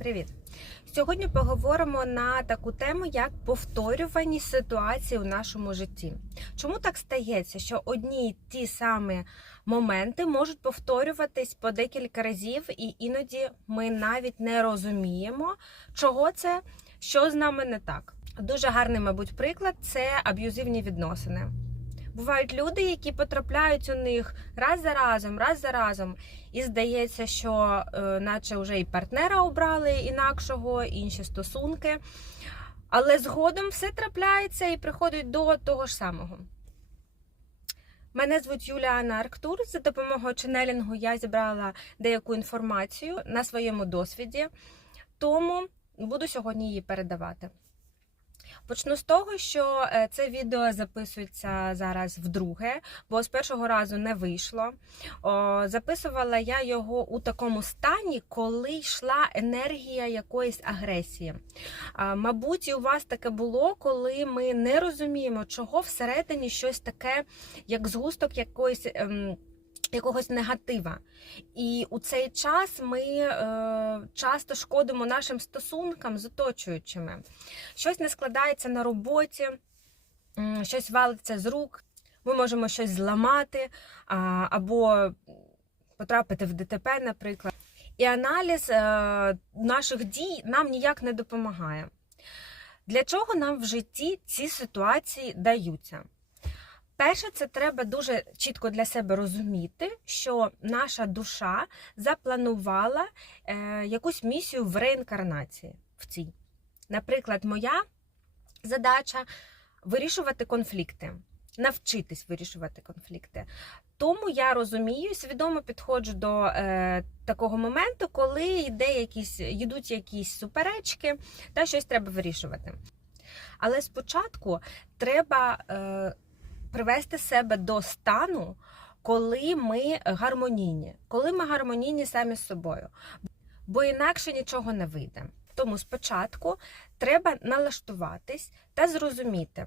Привіт! Сьогодні поговоримо на таку тему, як повторювані ситуації у нашому житті. Чому так стається, що одні й ті самі моменти можуть повторюватись по декілька разів, і іноді ми навіть не розуміємо, чого це, що з нами не так. Дуже гарний, мабуть, приклад це аб'юзивні відносини. Бувають люди, які потрапляють у них раз за разом, раз за разом, і здається, що е, наче вже і партнера обрали інакшого, інші стосунки. Але згодом все трапляється і приходить до того ж самого. Мене звуть Юліана Арктур. За допомогою ченелінгу я зібрала деяку інформацію на своєму досвіді, тому буду сьогодні її передавати. Почну з того, що е, це відео записується зараз вдруге, бо з першого разу не вийшло. Записувала я його у такому стані, коли йшла енергія якоїсь агресії. Мабуть, і у вас таке було, коли ми не розуміємо, чого всередині щось таке, як згусток якоїсь. Якогось негатива. І у цей час ми е, часто шкодимо нашим стосункам з оточуючими. Щось не складається на роботі, щось валиться з рук, ми можемо щось зламати а, або потрапити в ДТП, наприклад. І аналіз е, наших дій нам ніяк не допомагає. Для чого нам в житті ці ситуації даються? Перше, це треба дуже чітко для себе розуміти, що наша душа запланувала е, якусь місію в реінкарнації в цій. Наприклад, моя задача вирішувати конфлікти, навчитись вирішувати конфлікти. Тому я розумію, свідомо підходжу до е, такого моменту, коли йде якісь, йдуть якісь суперечки та щось треба вирішувати. Але спочатку треба. Е, привести себе до стану, коли ми гармонійні, коли ми гармонійні самі з собою, бо інакше нічого не вийде. Тому спочатку треба налаштуватись та зрозуміти,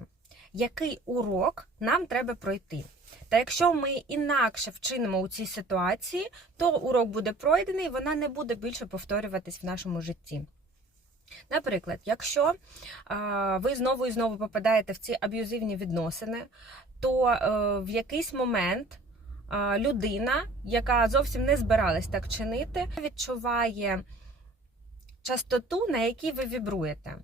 який урок нам треба пройти. Та якщо ми інакше вчинимо у цій ситуації, то урок буде пройдений, вона не буде більше повторюватись в нашому житті. Наприклад, якщо ви знову і знову попадаєте в ці аб'юзивні відносини, то е, в якийсь момент людина, яка зовсім не збиралась так чинити, відчуває частоту, на якій ви вібруєте.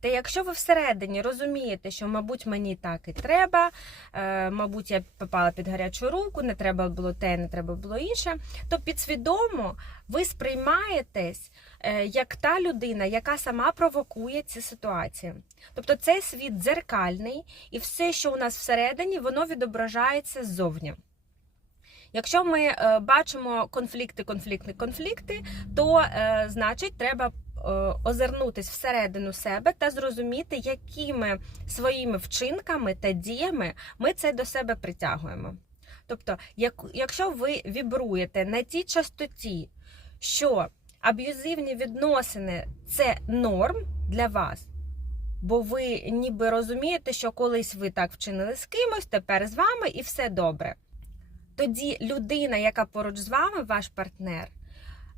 Та якщо ви всередині розумієте, що, мабуть, мені так і треба, е, мабуть, я попала під гарячу руку, не треба було те, не треба було інше, то підсвідомо ви сприймаєтесь як та людина, яка сама провокує ці ситуації. Тобто цей світ дзеркальний, і все, що у нас всередині, воно відображається ззовні. Якщо ми е, бачимо конфлікти, конфлікти, конфлікти, то е, значить треба е, озирнутись всередину себе та зрозуміти, якими своїми вчинками та діями ми це до себе притягуємо. Тобто, як, якщо ви вібруєте на тій частоті, що аб'юзивні відносини це норм для вас. Бо ви ніби розумієте, що колись ви так вчинили з кимось, тепер з вами і все добре. Тоді людина, яка поруч з вами, ваш партнер,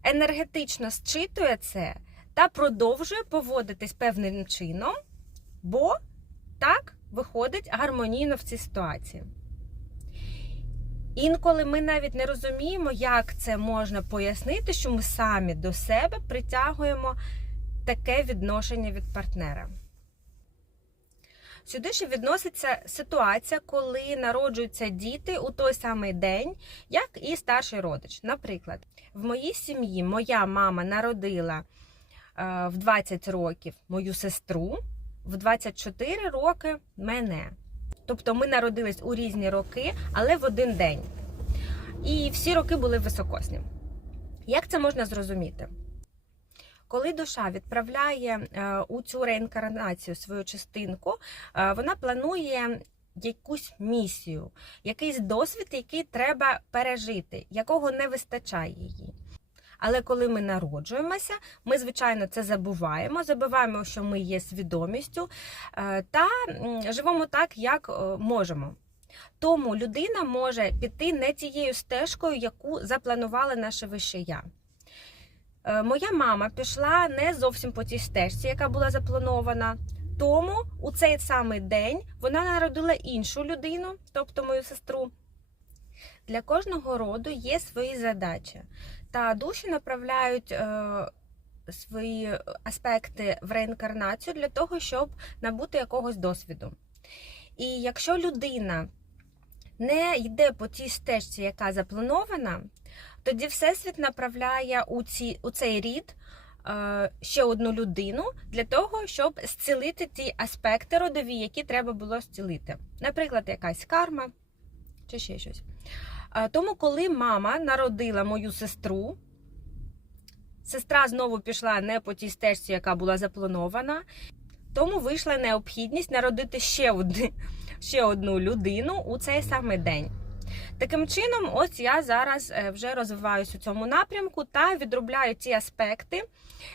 енергетично зчитує це та продовжує поводитись певним чином, бо так виходить гармонійно в цій ситуації. Інколи ми навіть не розуміємо, як це можна пояснити, що ми самі до себе притягуємо таке відношення від партнера. Сюди ще відноситься ситуація, коли народжуються діти у той самий день, як і старший родич. Наприклад, в моїй сім'ї моя мама народила е, в 20 років мою сестру, в 24 роки мене. Тобто ми народились у різні роки, але в один день. І всі роки були високосні. Як це можна зрозуміти? Коли душа відправляє е, у цю реінкарнацію свою частинку, е, вона планує якусь місію, якийсь досвід, який треба пережити, якого не вистачає їй. Але коли ми народжуємося, ми, звичайно, це забуваємо, забуваємо, що ми є свідомістю, е, та живемо так, як можемо. Тому людина може піти не тією стежкою, яку запланувала наше вище я. Е, Моя мама пішла не зовсім по тій стежці, яка була запланована. Тому у цей самий день вона народила іншу людину, тобто мою сестру. Для кожного роду є свої задачі, та душі направляють е, свої аспекти в реінкарнацію для того, щоб набути якогось досвіду. І якщо людина не йде по тій стежці, яка запланована, тоді Всесвіт направляє у, ці, у цей рід е, ще одну людину для того, щоб зцілити ті аспекти родові, які треба було зцілити. Наприклад, якась карма чи ще щось. Тому, коли мама народила мою сестру, сестра знову пішла не по тій стежці, яка була запланована, тому вийшла необхідність народити ще, одни, ще одну людину у цей самий день. Таким чином, ось я зараз е, вже розвиваюся у цьому напрямку та відробляю ті аспекти,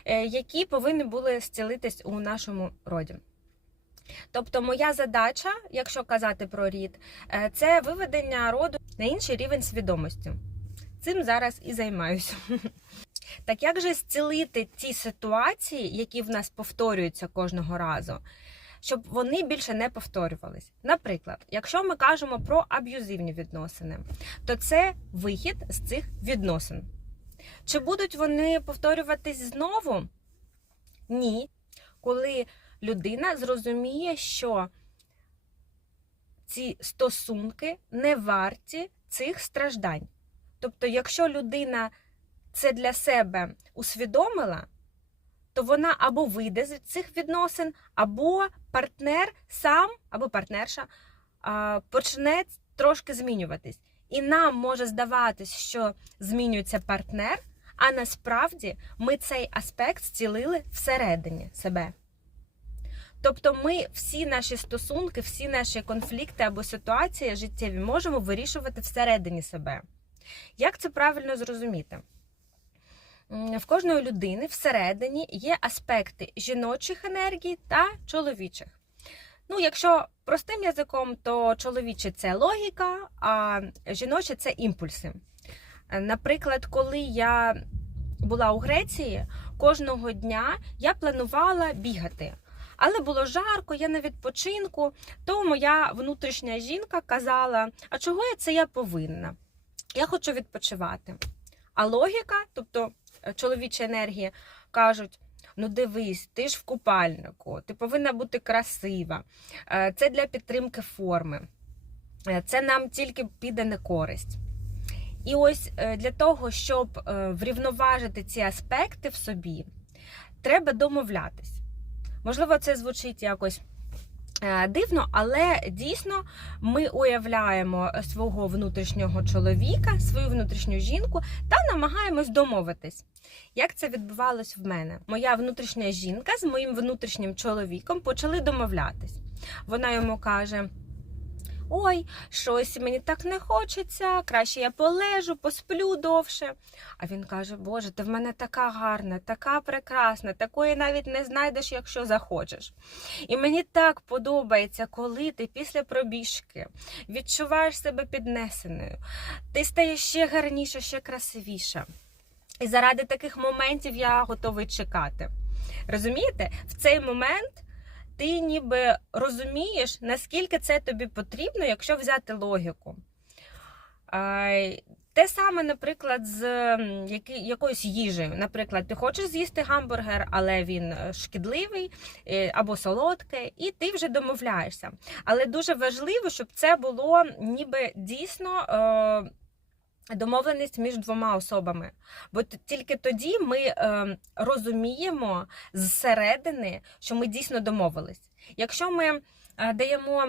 е, які повинні були зцілитись у нашому роді. Тобто, моя задача, якщо казати про рід, е, це виведення роду на інший рівень свідомості. Цим зараз і займаюся. Так як же зцілити ті ситуації, які в нас повторюються кожного разу, щоб вони більше не повторювались? Наприклад, якщо ми кажемо про аб'юзивні відносини, то це вихід з цих відносин. Чи будуть вони повторюватись знову? Ні. Коли людина зрозуміє, що ці стосунки не варті цих страждань. Тобто, якщо людина це для себе усвідомила, то вона або вийде з цих відносин, або партнер сам, або партнерша почне трошки змінюватись. І нам може здаватись, що змінюється партнер, а насправді ми цей аспект зцілили всередині себе. Тобто ми всі наші стосунки, всі наші конфлікти або ситуації життєві можемо вирішувати всередині себе. Як це правильно зрозуміти? В кожної людини всередині є аспекти жіночих енергій та чоловічих. Ну, якщо простим язиком, то чоловіче це логіка, а жіноче це імпульси. Наприклад, коли я була у Греції, кожного дня я планувала бігати. Але було жарко, я на відпочинку, то моя внутрішня жінка казала: а чого я це я повинна? Я хочу відпочивати. А логіка, тобто е, чоловічі енергії, кажуть: ну дивись, ти ж в купальнику, ти повинна бути красива, Е, це для підтримки форми, Е, це нам тільки піде на користь. І ось для того, щоб врівноважити ці аспекти в собі, треба домовлятись. Можливо, це звучить якось е, дивно, але дійсно ми уявляємо свого внутрішнього чоловіка, свою внутрішню жінку та намагаємось домовитись. Як це відбувалось в мене? Моя внутрішня жінка з моїм внутрішнім чоловіком почали домовлятись. Вона йому каже: Ой, щось мені так не хочеться, краще я полежу, посплю довше. А він каже: Боже, ти в мене така гарна, така прекрасна, такої навіть не знайдеш, якщо захочеш. І мені так подобається, коли ти після пробіжки відчуваєш себе піднесеною, ти стаєш ще гарніша, ще красивіша. І заради таких моментів я готовий чекати. Розумієте, в цей момент ти ніби розумієш, наскільки це тобі потрібно, якщо взяти логіку. Те саме, наприклад, з якоюсь їжею. Наприклад, ти хочеш з'їсти гамбургер, але він е, шкідливий е, або солодкий, і ти вже домовляєшся. Але дуже важливо, щоб це було ніби дійсно. Домовленість між двома особами, бо тільки тоді ми е, розуміємо зсередини, що ми дійсно домовились. Якщо ми е, даємо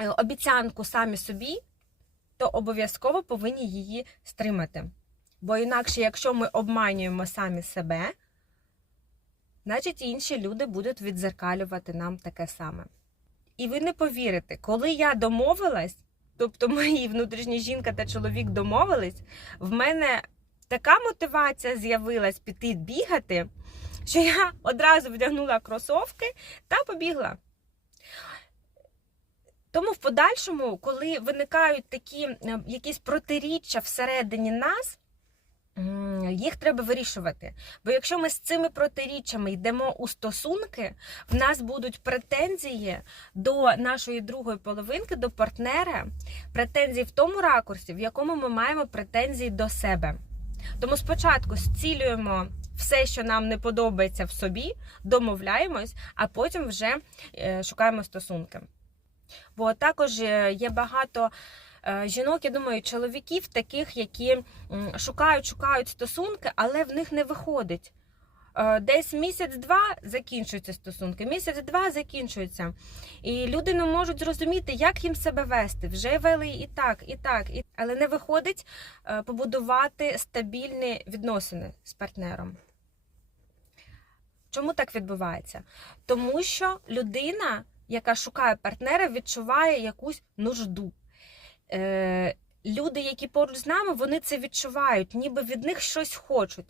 е, обіцянку самі собі, то обов'язково повинні її стримати. Бо інакше, якщо ми обманюємо самі себе, значить інші люди будуть відзеркалювати нам таке саме. І ви не повірите, коли я домовилась, тобто мої внутрішні жінка та чоловік домовились, в мене така мотивація з'явилась піти бігати, що я одразу вдягнула кросовки та побігла. Тому в подальшому, коли виникають такі е, якісь протиріччя всередині нас, їх треба вирішувати. Бо якщо ми з цими протиріччями йдемо у стосунки, в нас будуть претензії до нашої другої половинки, до партнера, претензії в тому ракурсі, в якому ми маємо претензії до себе. Тому спочатку зцілюємо все, що нам не подобається в собі, домовляємось, а потім вже е, шукаємо стосунки. Бо також е, є багато жінок, я думаю, чоловіків, таких, які шукають, шукають стосунки, але в них не виходить. Е, Десь місяць-два закінчуються стосунки, місяць-два закінчуються. І люди не можуть зрозуміти, як їм себе вести. Вже вели і так, і так, і... але не виходить е, побудувати стабільні відносини з партнером. Чому так відбувається? Тому що людина, яка шукає партнера, відчуває якусь нужду. Е, люди, які поруч з нами, вони це відчувають, ніби від них щось хочуть.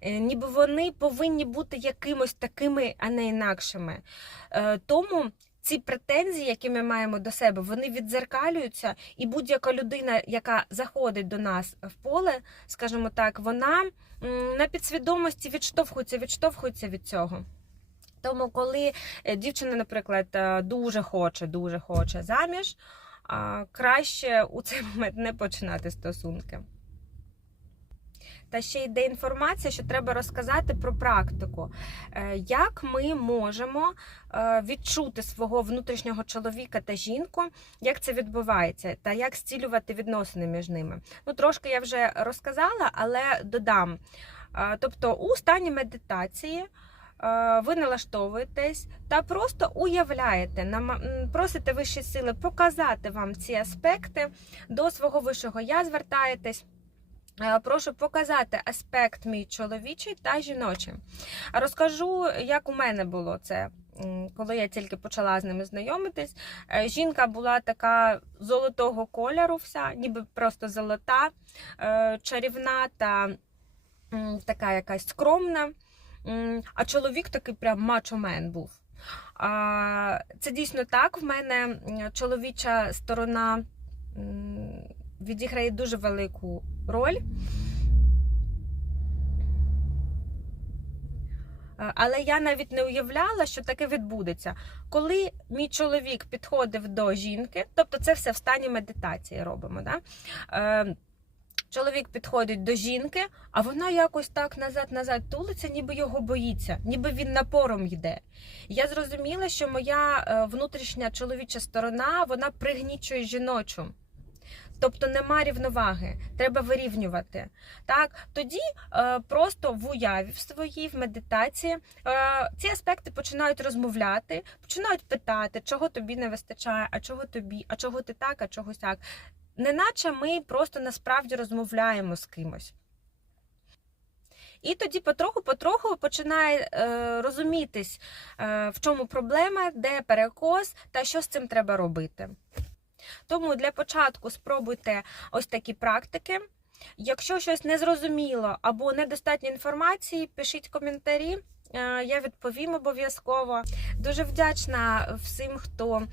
Е, Ніби вони повинні бути якимось такими, а не інакшими. Е, Тому ці претензії, які ми маємо до себе, вони відзеркалюються, і будь-яка людина, яка заходить до нас в поле, скажімо так, вона на підсвідомості відштовхується, відштовхується від цього. Тому, коли дівчина, наприклад, дуже хоче, дуже хоче заміж, краще у цей момент не починати стосунки. Та ще йде інформація, що треба розказати про практику, Е, як ми можемо е, відчути свого внутрішнього чоловіка та жінку, як це відбувається, та як зцілювати відносини між ними. Ну, трошки я вже розказала, але додам. Е, Тобто, у стані медитації. Е, Ви налаштовуєтесь та просто уявляєте, просите вищі сили показати вам ці аспекти до свого вищого я звертаєтесь. Е, Прошу показати аспект мій чоловічий та жіночий. Розкажу, як у мене було це, коли я тільки почала з ними знайомитись. Е, Жінка була така золотого кольору, вся, ніби просто золота, чарівна та така якась скромна. А чоловік такий прям мачо-мен був. А, Це дійсно так. В мене чоловіча сторона відіграє дуже велику роль. Е, Але я навіть не уявляла, що таке відбудеться. Коли мій чоловік підходив до жінки, тобто це все в стані медитації робимо. Да? Чоловік підходить до жінки, а вона якось так назад-назад тулиться, ніби його боїться, ніби він напором йде. Я зрозуміла, що моя е, внутрішня чоловіча сторона вона пригнічує жіночу. Тобто нема рівноваги, треба вирівнювати. Так, тоді е, просто в уяві в своїй в медитації е, ці аспекти починають розмовляти, починають питати, чого тобі не вистачає, а чого тобі, а чого ти так, а чого сяк. Неначе ми просто насправді розмовляємо з кимось. І тоді потроху-потроху починає е, розумітись, е, в чому проблема, де перекос та що з цим треба робити. Тому для початку спробуйте ось такі практики. Якщо щось незрозуміло або недостатньо інформації, пишіть коментарі, е, я відповім обов'язково. Дуже вдячна всім, хто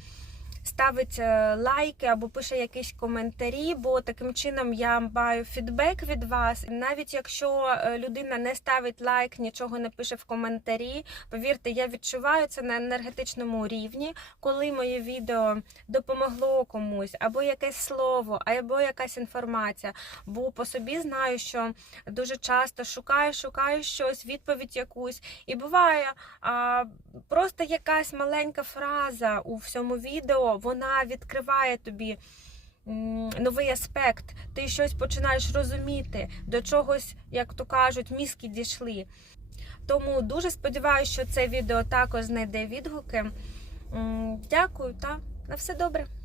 ставить е, лайки або пише якісь коментарі, бо таким чином я маю фідбек від вас. Навіть якщо е, людина не ставить лайк, нічого не пише в коментарі, повірте, я відчуваю це на енергетичному рівні, коли моє відео допомогло комусь, або якесь слово, або якась інформація. Бо по собі знаю, що дуже часто шукаю, шукаю щось, відповідь якусь, і буває а, просто якась маленька фраза у всьому відео, вона відкриває тобі. Новий аспект, ти щось починаєш розуміти, до чогось, як то кажуть, мізки дійшли. Тому дуже сподіваюся, що це відео також знайде відгуки. Дякую та на все добре.